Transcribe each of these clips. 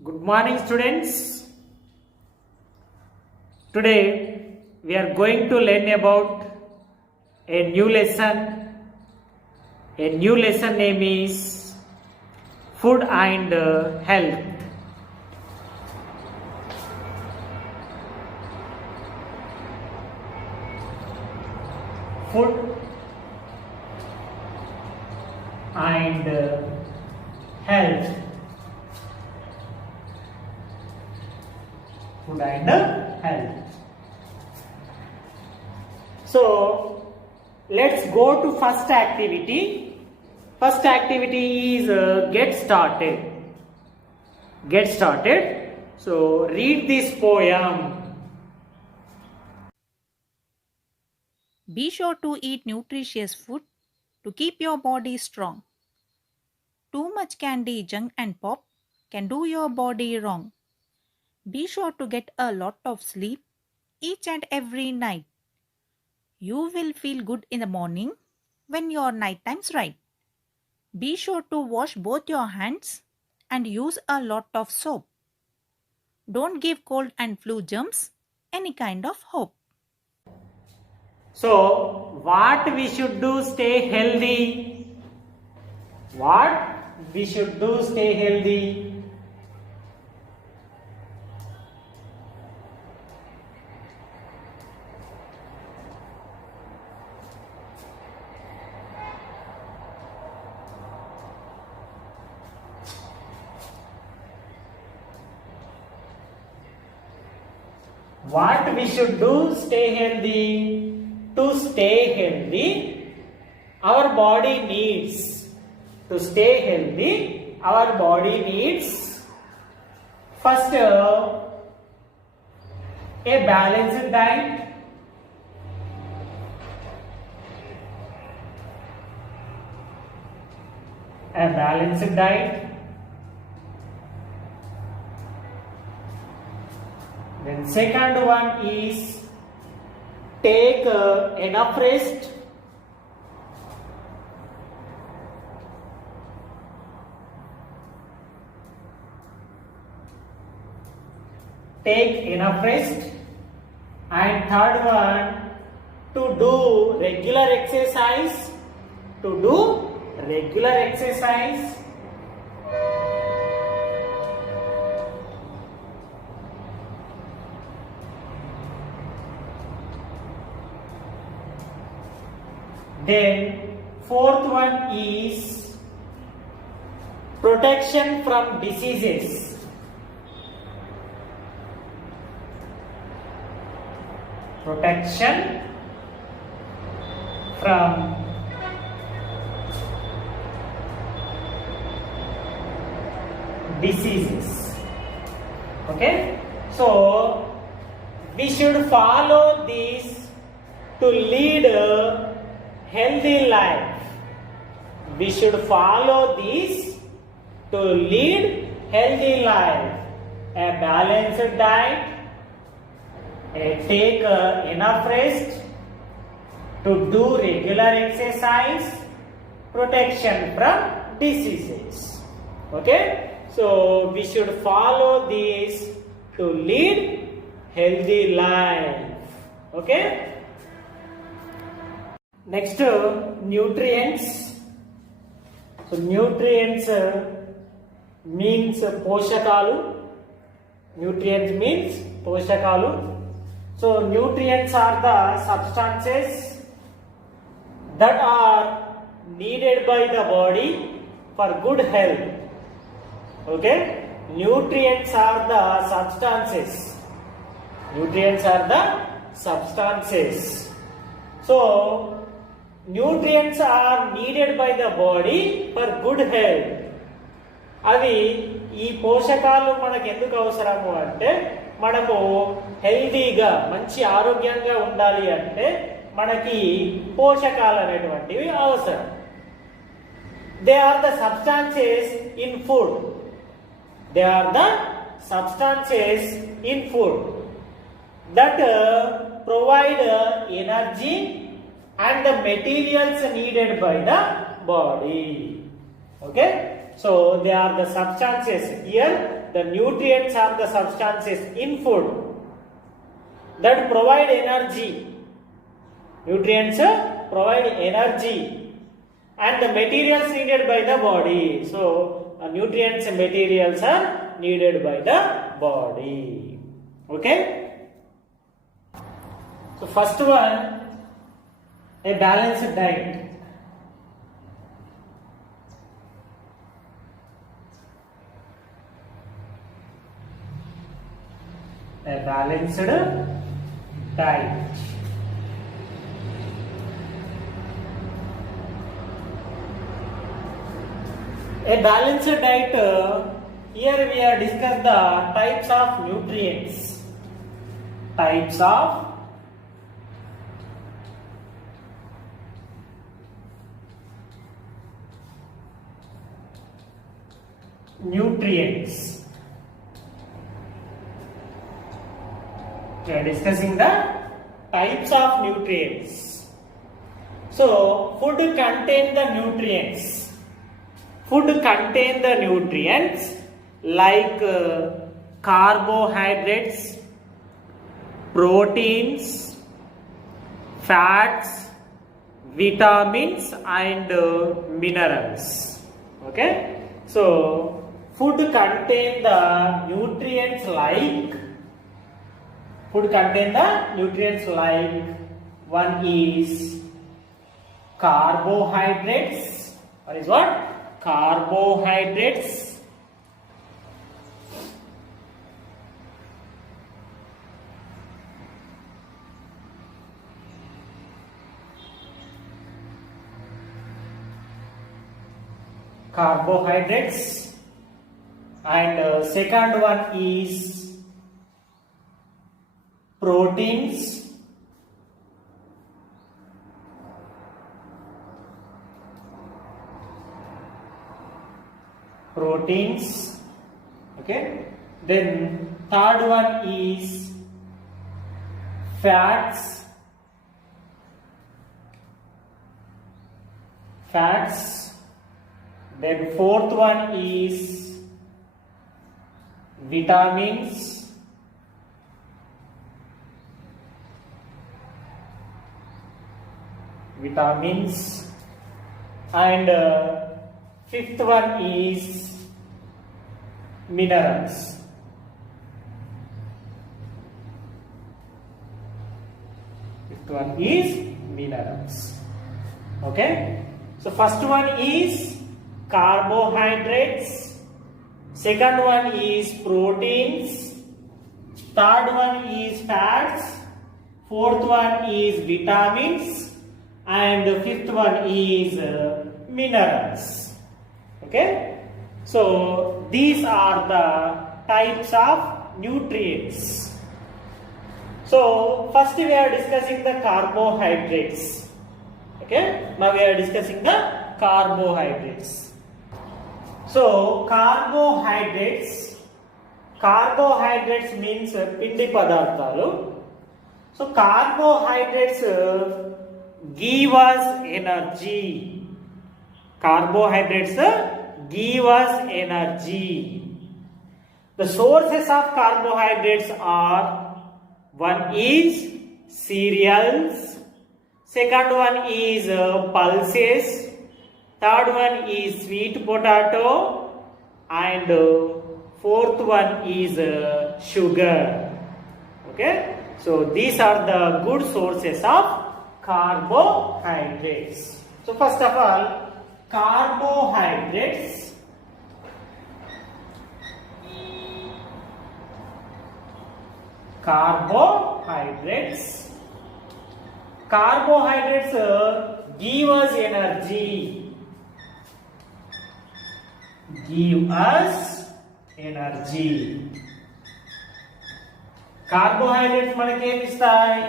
Good morning, students. Today we are going to learn about a new lesson. A new lesson name is Food and Health. Food and health. Food and health. So let's go to first activity. First activity is get started. Get started. So read this poem. Be sure to eat nutritious food to keep your body strong. Too much candy, junk and pop can do your body wrong. Be sure to get a lot of sleep each and every night. You will feel good in the morning when your night time's right. Be sure to wash both your hands and use a lot of soap. Don't give cold and flu germs any kind of hope. So what we should do stay healthy? What we should do stay healthy? What we should do stay healthy? To stay healthy, our body needs. To stay healthy, our body needs first a balanced diet. A balanced diet. Then second one is take enough rest. Take enough rest. And third one, to do regular exercise. To do regular exercise. Then fourth one is protection from diseases. Protection from diseases. Okay? So we should follow these to lead a healthy life. We should follow these to lead healthy life. A balanced diet, take enough rest, to do regular exercise, protection from diseases. Okay? So we should follow these to lead healthy life. Okay? Next, nutrients. So nutrients means poshakalu. Nutrients means poshakalu. So nutrients are the substances that are needed by the body for good health. Okay? Nutrients are the substances. Nutrients are the substances. So nutrients are needed by the body for good health. అవి ఈ పోషకాలు మనకు ఎందుకు అవసరము అంటే మనము హెల్తీగా మంచి ఆరోగ్యంగా ఉండాలి అంటే మనకి పోషకాలు అనేటువంటివి అవసరం. They are the substances in food. They are the substances in food that provide energy and the materials needed by the body. Okay, so they are the substances. Here the nutrients are the substances in food that provide energy. Nutrients provide energy and the materials needed by the body. So, nutrients and materials are needed by the body. Okay? So, first one, a balanced diet. A balanced diet. A balanced diet, here we are discuss the types of nutrients. Types of nutrients. We are discussing the types of nutrients. So, food contain the nutrients. Food contain the nutrients like carbohydrates, proteins, fats, vitamins and minerals. Okay? So, food contain the nutrients like one is carbohydrates. What is what? Carbohydrates. Carbohydrates. And second one is proteins. Okay. Then third one is fats. Then fourth one is vitamins. And fifth one is minerals. Okay. So first one is carbohydrates, second one is proteins, third one is fats, fourth one is vitamins and fifth one is minerals. Okay. So these are the types of nutrients. So first we are discussing the carbohydrates. Okay. Now we are discussing the carbohydrates. So carbohydrates means pindi padarthalu. So carbohydrates give us energy. Carbohydrates give us energy. The sources of carbohydrates are, one is cereals, second one is pulses, third one is sweet potato and fourth one is sugar. Okay. So these are the good sources of carbohydrates. So first of all, carbohydrates give us energy. Carbohydrates మనకి ఏమి ఇస్తాయి?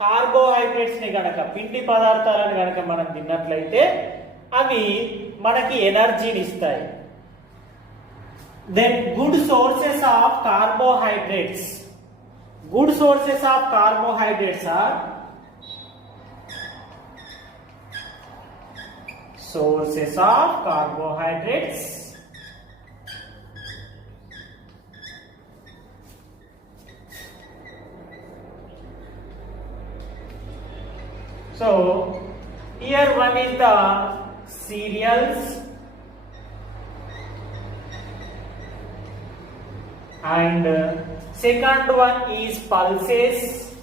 Carbohydrates ని గనక పిండి పదార్థాలను గనక మనం తిన్నట్లయితే అవి మనకి ఎనర్జీని ఇస్తాయి. Then good sources of carbohydrates are sources of carbohydrates So here one is the cereals and second one is pulses.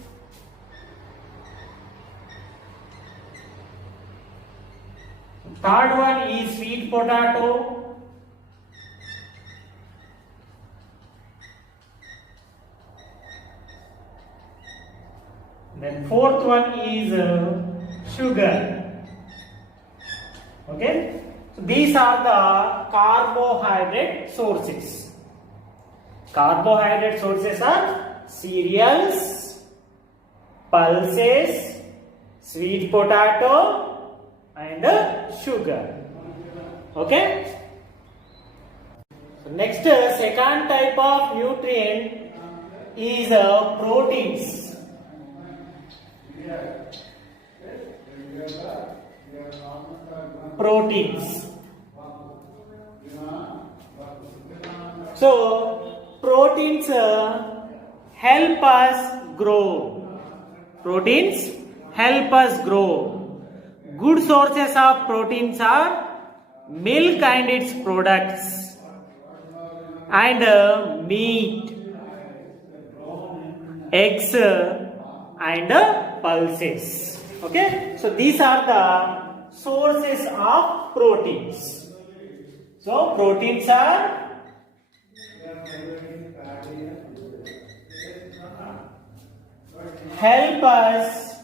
Third one is sweet potato. Then fourth one is sugar. Okay. So these are the carbohydrate sources. Carbohydrate sources are cereals, pulses, sweet potato and sugar. Okay. So next second type of nutrient is proteins. Proteins. So proteins help us grow. Proteins help us grow. Good sources of proteins are milk and its products and meat, eggs and pulses. Okay, so these are the sources of proteins. So proteins are help us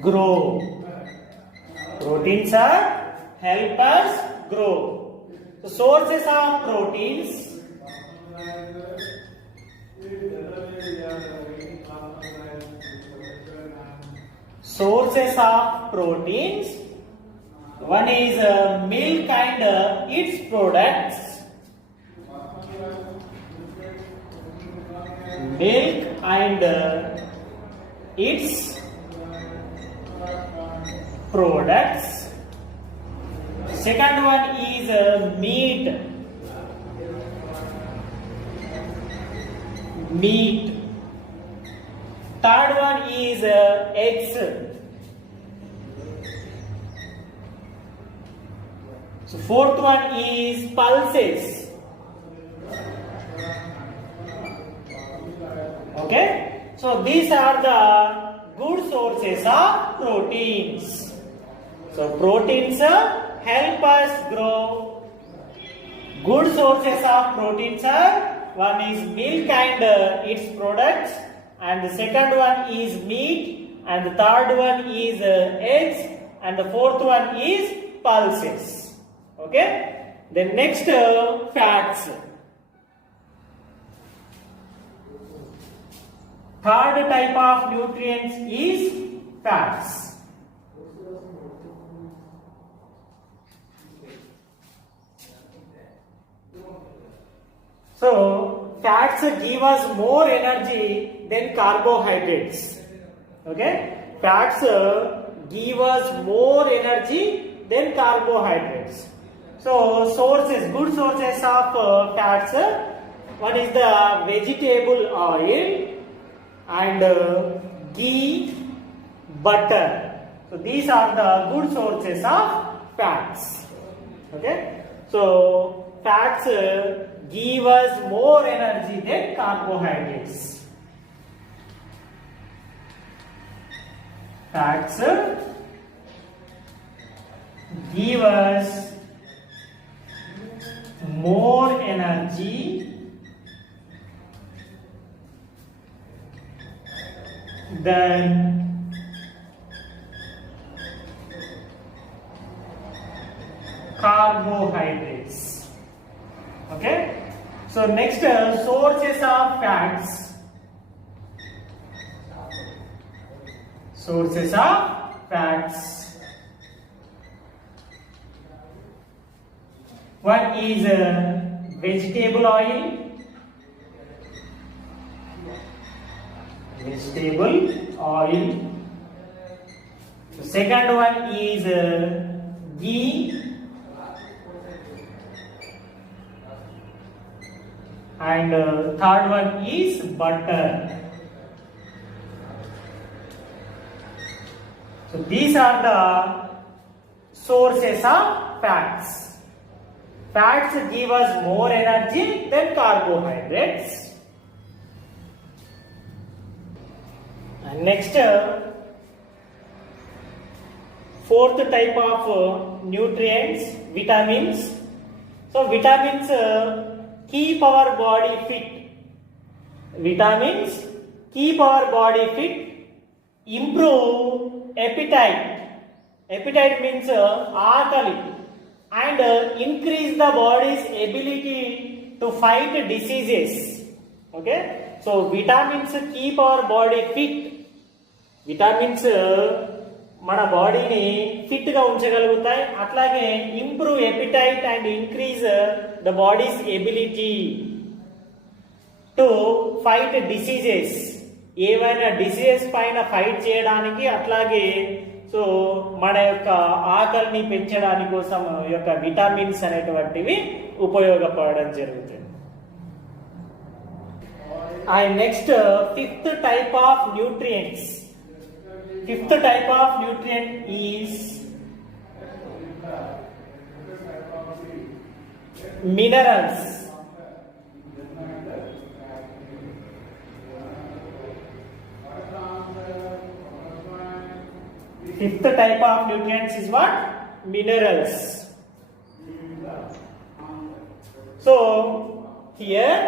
grow. Proteins are help us grow. So sources of proteins one is milk and its products. Milk and its products. Second one is meat. Third one is eggs. So fourth one is pulses. Okay. So these are the good sources of proteins. So proteins help us grow. Good sources of proteins are one is milk and its products, and the second one is meat, and the third one is eggs, and the fourth one is pulses. Okay. Then next fats. Third type of nutrients is fats. So fats give us more energy than carbohydrates. Okay, fats give us more energy than carbohydrates. So sources, good sources of fats. One is the vegetable oil and ghee, butter. So these are the good sources of fats. Okay, so fats give us more energy than carbohydrates. Fats give us more energy than carbohydrates. Okay. So next sources of fats. Sources of fats. One is vegetable oil. Vegetable oil. The second one is ghee. And third one is butter. these are the sources of fats. Fats give us more energy than carbohydrates. And next, fourth type of nutrients, vitamins. So vitamins keep our body fit. Vitamins keep our body fit, improve appetite. Appetite means aakali, and increase the body's ability to fight diseases. Okay, so vitamins keep our body fit. Vitamins మన బాడీని fit గా ఉంచగలుగుతాయి, అట్లాగే improve appetite and increase the bodies ability to fight diseases. ఏవైనా diseases పైన fight చేయడానికి, అట్లాగే so మన యొక్క ఆకలిని పెంచడానికి కోసం ఈ యొక్క విటమిన్స్ అనేటువంటివి ఉపయోగపడడం జరుగుతుంది. And next fifth type of nutrients. Fifth type of nutrient is minerals. Fifth type of nutrients is what? Minerals. So here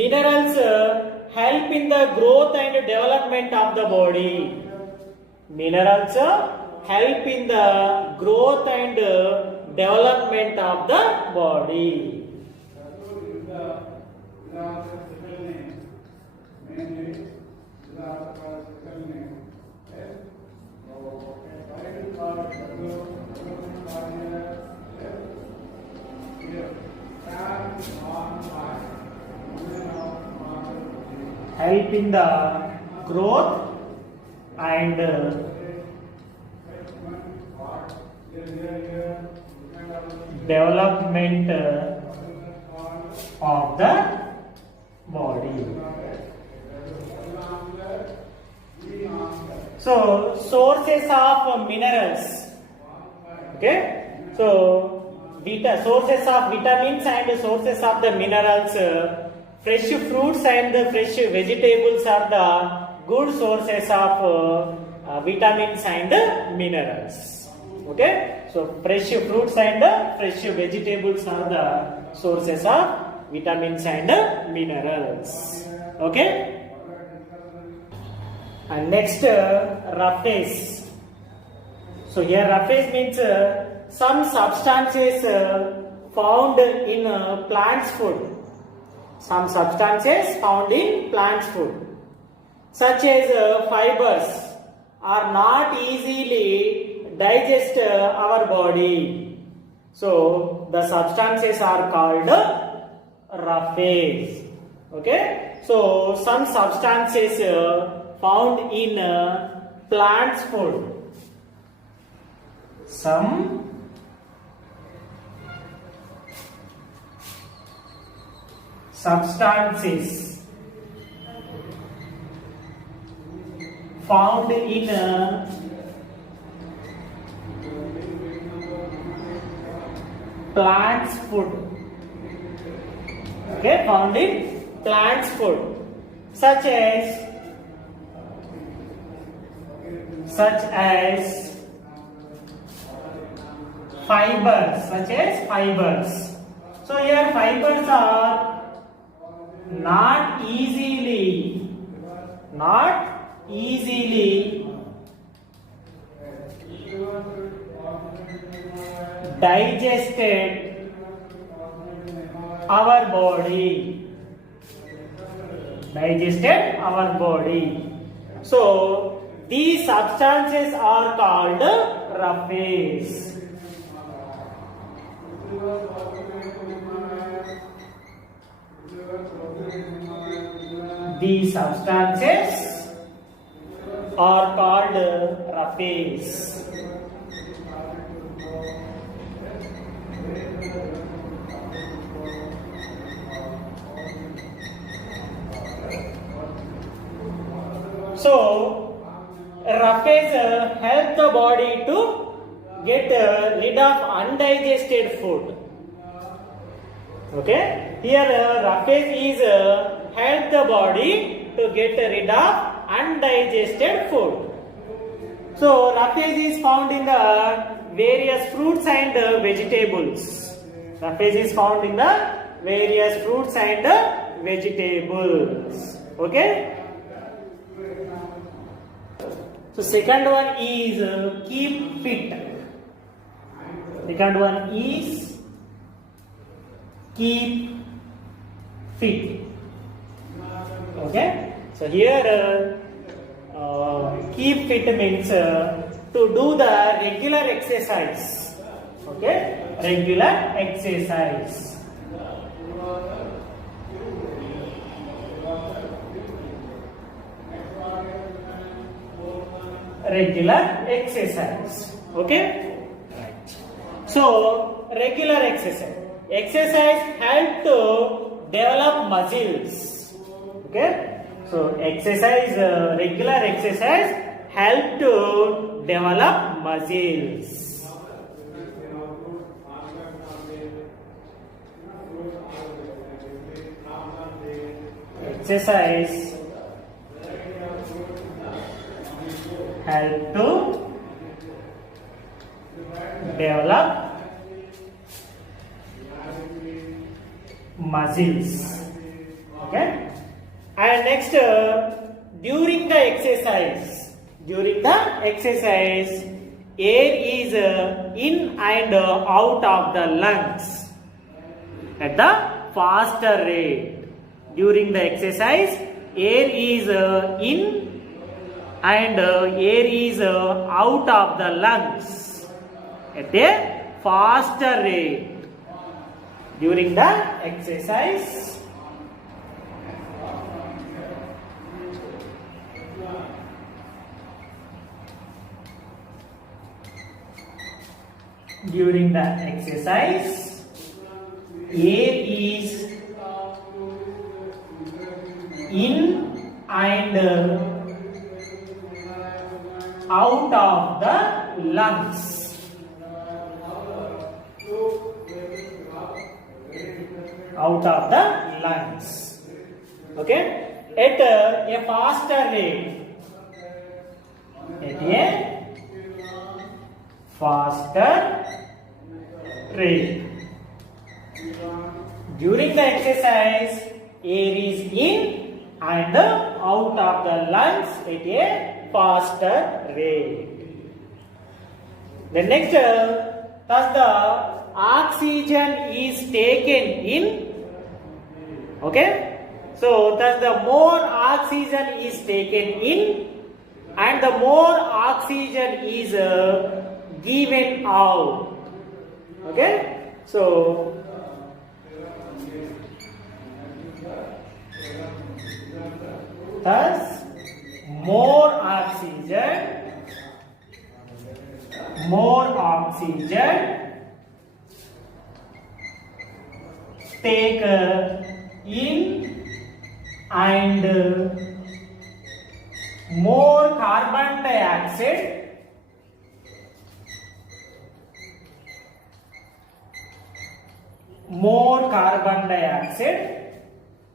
minerals help in the growth and development of the body. Minerals help in the growth and development of the body. Help in the growth and development of the body. So sources of minerals. Okay, so sources of vitamins and sources of the minerals. Fresh fruits and fresh vegetables are the good sources of vitamins and minerals. Okay, so fresh fruits and fresh vegetables are the sources of vitamins and minerals. Okay, and next roughage. So here roughage means some substances found in plants food. Some substances found in plants food, such as fibers, are not easily digest our body. So the substances are called roughage. Okay, so some substances found in plants food. Some substances found in plants food. Okay, found in plants food, such as fibers. So here fibers are not easily digested our body. So these substances are called roughage. These substances are called roughage. So roughage help the body to get rid of undigested food. Okay, here roughage is help the body to get rid of undigested food. So roughage is found in the various fruits and vegetables. Roughage is found in the various fruits and vegetables. Okay. So second one is keep fit. Second one is keep fit. Okay. So here keep fit means to do the regular exercise. Okay. Regular exercise. Regular exercise. Okay. Right. So regular exercise. Exercise help to develop muscles. Okay. So exercise, regular exercise help to develop muscles. Exercise help to develop muscles. Okay. And next, during the exercise, air is in and out of the lungs at the faster rate. During the exercise, air is in and air is out of the lungs at a faster rate. During the exercise, air is in and out of the lungs. Out of the lungs. Okay? At a faster rate. At a faster rate. During the exercise, air is in and out of the lungs at a faster rate. The next, thus the oxygen is taken in. Okay, so thus the more oxygen is taken in and the more oxygen is given out. Okay, so thus more oxygen take in and more carbon dioxide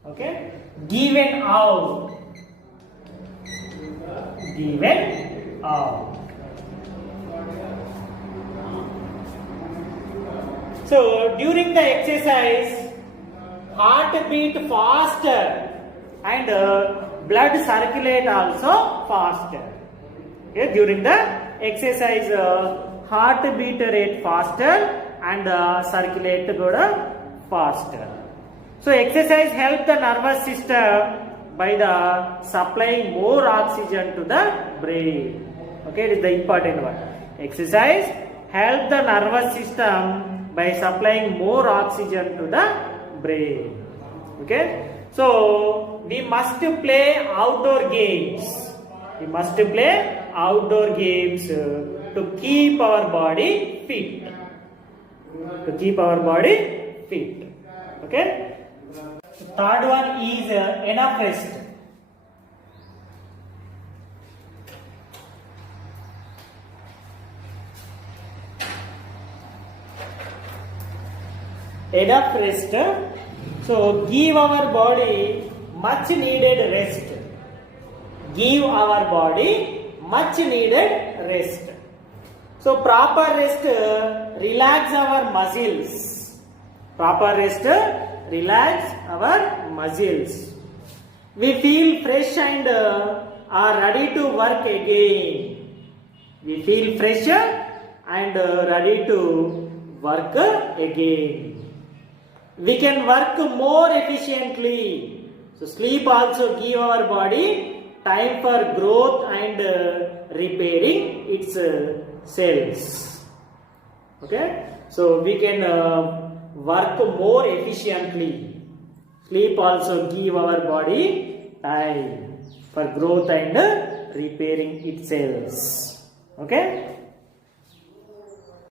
okay, given out. So during the exercise, heart beat faster and blood circulate also faster. Okay, during the exercise, heart beat rate faster and circulate kuda faster. So exercise help the nervous system by the supplying more oxygen to the brain. Okay, it is the important one. Exercise help the nervous system by supplying more oxygen to the brain. Okay, so we must play outdoor games. To keep our body fit. Okay. Third one is enough rest. enough rest. So give our body much needed rest. Give our body much needed rest. So proper rest relax our muscles. Proper rest relax our muscles. We feel fresh and are ready to work again. We feel fresh and ready to work again. We can work more efficiently. So sleep also give our body time for growth and repairing its cells. Okay, so we can work more efficiently. Sleep also give our body time for growth and repairing its cells. Okay.